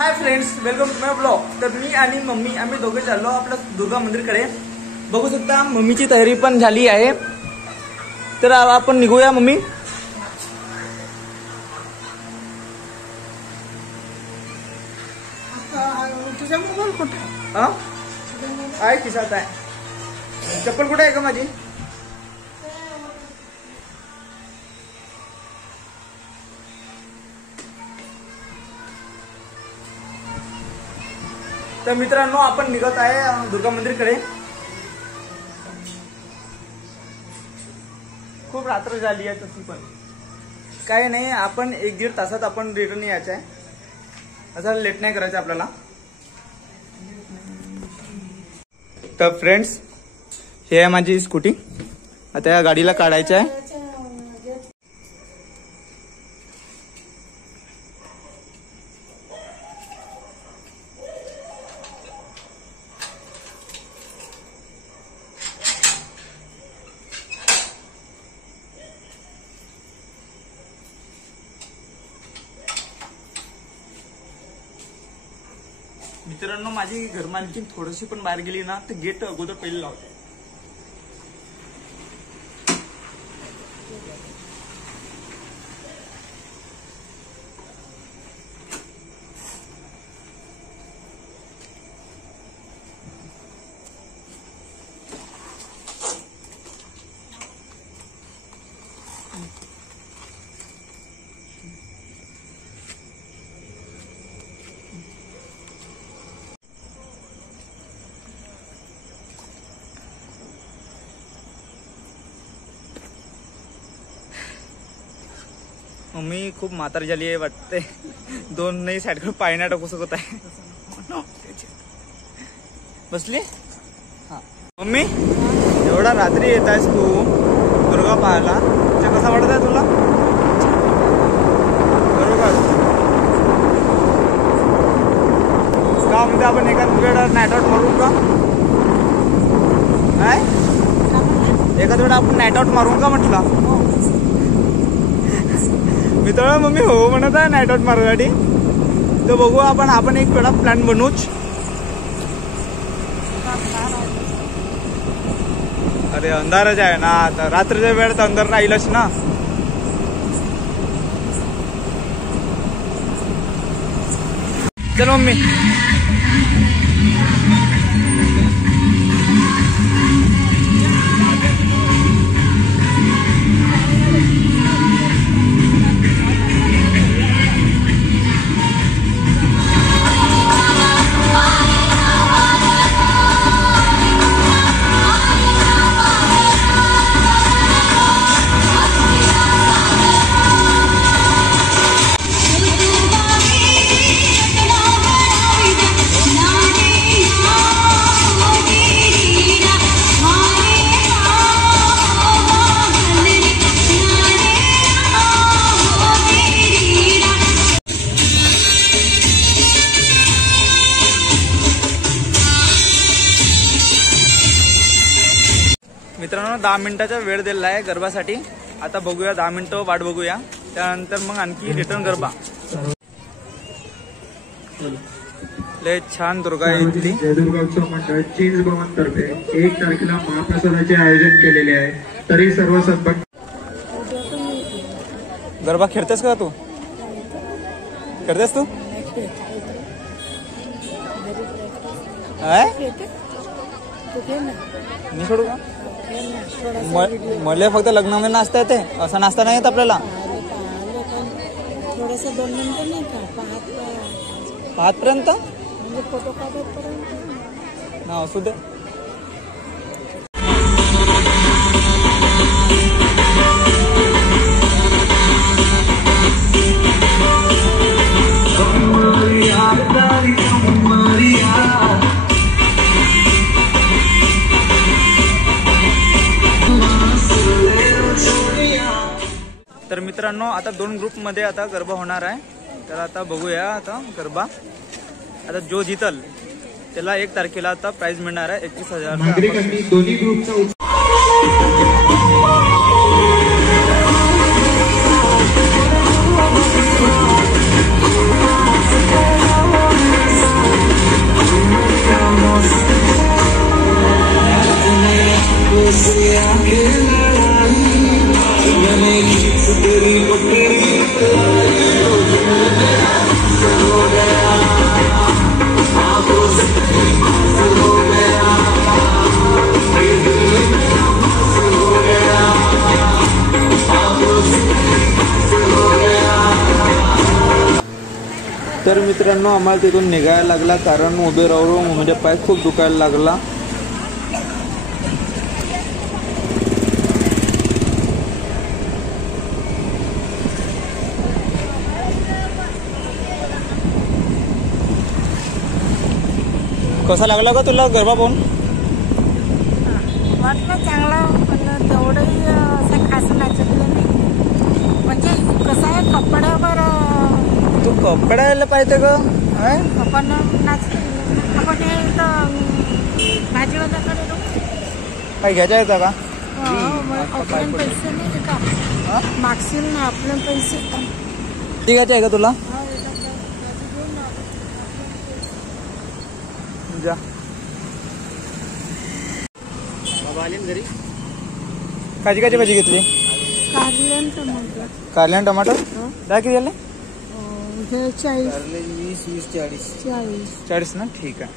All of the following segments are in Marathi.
High friends, welcome to my blog. तर मी आणि मम्मी आम्ही दोघे चाललो आपल्या दुर्गा मंदिरकडे। बघू शकता मम्मीची तयारी पण झाली आहे। तर आपण निघूया मम्मी। तुझा मोबाईल कुठे आहे? खिशात आहे। चप्पल कुठे आहे का माझी? तर मित्रांनो आपण निघत आहे दुर्गा मंदिरकडे। खूप रात्र झाली आहे तशी पण काय नाही, आपण 1-1.5 तासात आपण रिटर्न यायचं आहे। असं लेट नाही करायचं आपल्याला। तर फ्रेंड्स हे आहे माझी स्कूटी। आता या गाडीला काढायचं आहे। मित्रांनो माझी घरमालकीन थोडीशी पण बाहेर गेली ना तर गेट अगोदर पहिले लावते। मम्मी खूप म्हातारी झाली आहे वाटते। दोन नाही साईडकडे पाय नाही टाकू शकत आहे। बसली हा मम्मी, एवढा रात्री येत आहेस तू दुर्गा पाहायला, त्या कसा वाटत आहे तुला? बरोबर का म्हणजे आपण एखाद वेळा नाईट आउट मारू का? एखाद वेळा आपण नाईट आउट मारू का म्हटलं? मी तर मम्मी हो म्हणत आहे नाईट आउट मारण्यासाठी। तर बघू आपण एक वेळा प्लॅन बनवूच। अरे अंधारच आहे ना आता, रात्रीच्या वेळ तर अंधार राहीलच ना। चल मम्मी। मित्रांनो 10 मिनिटाचा वेळ दिलेला आहे गरबासाठी। आता बघूया 10 मिनिटं वाट बघूया, त्यानंतर मग आणखी रिटर्न गरबा। लय छान दुर्गा आहे इथली। जय दुर्गा उत्सव मंडळ चीज भवन तर्फे 1 तारखेला महाप्रसादाचे आयोजन केलेले आहे। तरी सर्व सद्भक्त गरबा खेळतेस का तू? खेळतेस तू? मी सोडू का? मला फक्त लग्नामध्ये नाचता येते, असं नाचता नाही येत आपल्याला। थोडंसं 2 मिनिटं नाही का 5 पर्यंत म्हणजे फोटो काढत ना असू दे। तर मित्रांनो आता 2 ग्रुप मध्ये आता गरबा होणार आहे। तर आता बघूया आता गरबा। आता जो जितल त्याला 1 तारखेला आता प्राइज मिळणार आहे 21,000। नागरिकांनी दोन्ही ग्रुपचा तर मित्रांनो आम्हाला तिथून निघायला लागला, कारण उभे राहून म्हणजे पाय खूप दुखायला लागला. कसा लागला का तुला गरबा पाहून? वाटलं चांगलं, पण तेवढंही असं खास नाचतलं नाही. म्हणजे कसं आहे, कपड्यावर तू कपड्याला पाहिजे ग. आपण नाचतो. आपण हे इथं भाजीवाल्याकडे जाऊ. काय घ्यायचं आहे का? आपल्याला पैसे नाही का? मागशील ना आपले पैसे. ती घ्यायची आहे का तुला? जा घरी. काची काची भाजी घेतली? कारले आणि टमाटर. काय किती झाले? 40 ना. ठीक आहे.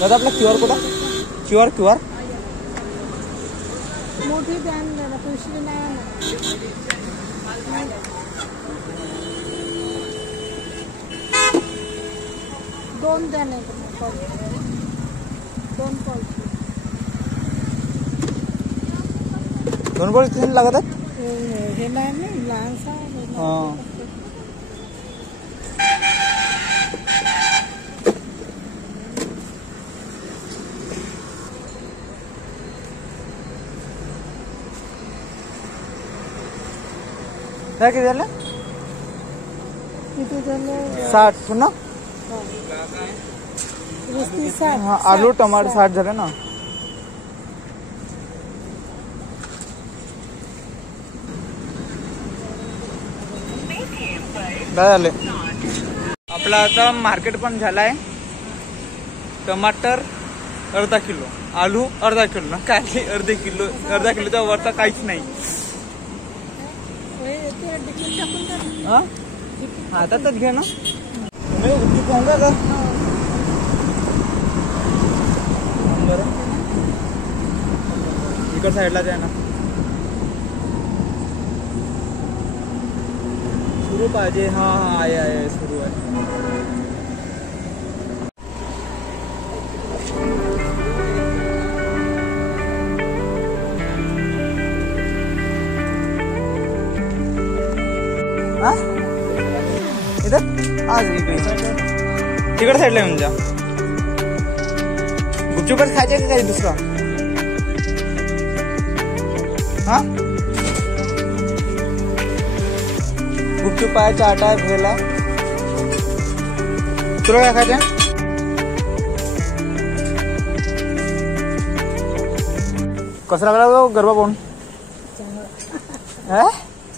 दादा आपला QR कोड QR मोठी द्या ना, पैसे नाही ना. दोन द्या नाही दोन बॉल किती लागत आहेत? हे नाही ना लहानसा. हां काय किती झालं? किती झाले? 60 ना. हा, आलू टमाटर 60 झाले ना. काय झाले? आपला आता मार्केट पण झालाय. टमाटर अर्धा किलो, आलू अर्धा किलो ना, कारले अर्धा किलोच्या वरचा काहीच नाही. हातातच घे ना. मी उद्धी खाऊंगा का? बरं इकड साईडलाच आहे ना. सुरू पाहिजे. हा आहे सुरू आहे. इधर आज तिकड साईडला येऊन जा. गुपचूपच खायचे का काही दुसरा? हा गुपचूप आहे, चाट आहे, भेल आहे. तुला काय खायचं? कसं लागला गरबा पाहून?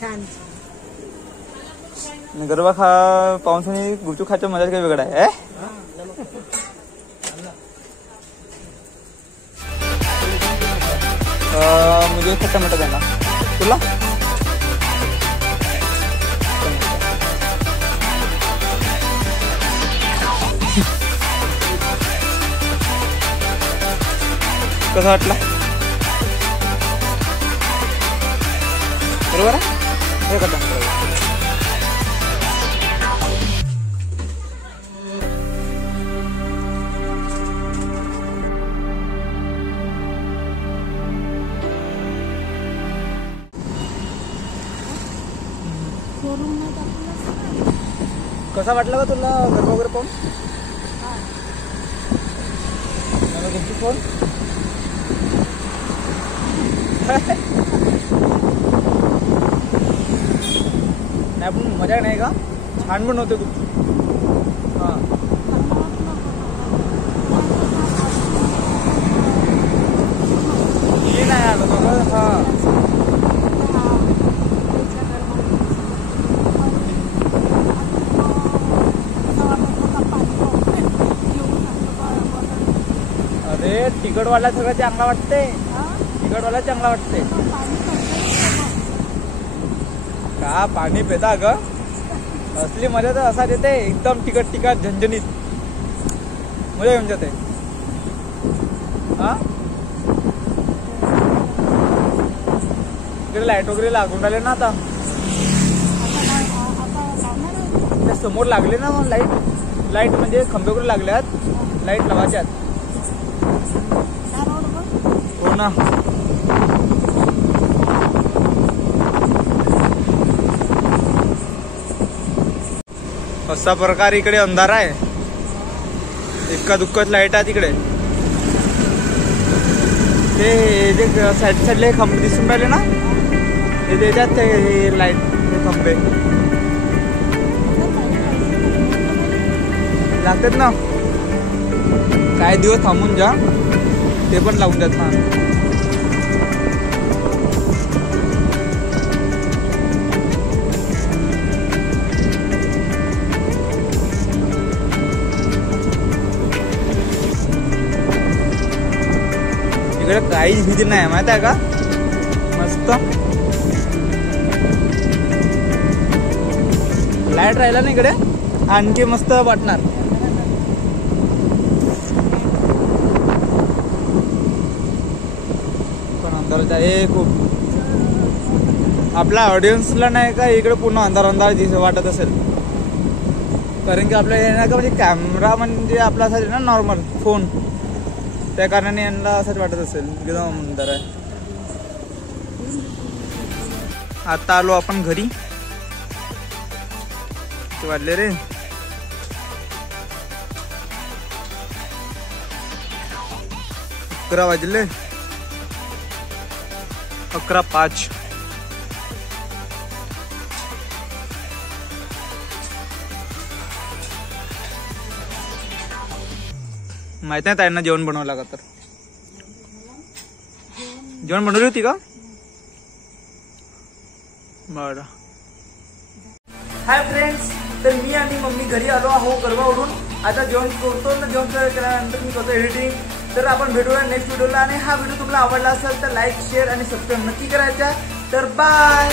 छान. गरबा पाऊन गुपचूप खायचं मजा काही वेगळा आहे. मुझे खट्टा मीठा देना. तुला कसा वाटला? बरोबर आहे. हे करता कसा वाटला का तुला गरबा वगैरे पाहून? तुमची फोन नाही पण मजा नाही का? छान पण होते खूप. हां हे नाही आलं बघा. हां तिकडवाला सगळं चांगला वाटते. तिकडवाला चांगला वाटते. का पाणी पेता ग असली मजा तर असा देते एकदम तिखट तिखट झणझणीत मजा येऊन जाते हा इकडे लाईट वगैरे लागून राहिले ना आता त्या समोर लागले ना मग लाईट म्हणजे खंबे वगैरे लागल्यात लाईट लावायच्यात हो ना असा प्रकार इकडे अंधार आहे एका दुःखत लाईट आहे तिकडे ते जे साईड साईडले खंबे दिसून राहिले ना ते त्याच्यात ते लाईट खंबे लागतात ना काही दिवस थांबून जा ते पण लावून द्या छान इकडे काहीच भीती नाही माहित आहे का मस्त लाईट राहिला ना इकडे आणखी मस्त वाटणार पण अंधाराचा हे खूप आपल्या ऑडियन्सला नाही का इकडे पूर्ण अंधार अंधार वाटत असेल कारण की आपल्या हे नाही का म्हणजे कॅमेरा म्हणजे आपला असायचा ना नॉर्मल फोन त्या कारणाने यांना असंच वाटत असेल एकदम अंधार आहे आता आलो आपण घरी वाजले रे 11 वाजले 11:05 माहित नाही ताईंना जेवण बनवावं लागत तर जेवण बनवली होती का बरं हाय फ्रेंड्स तर मी आणि मम्मी घरी आलो आहो गरबावरून आता जेवण करतो ना जेवण केल्यानंतर मी करतो एडिटिंग तर आपण भेटूया नेक्स्ट व्हिडिओला आणि हा व्हिडिओ तुम्हाला आवडला असेल तर लाईक शेअर आणि सबस्क्राईब नक्की करायचा तर बाय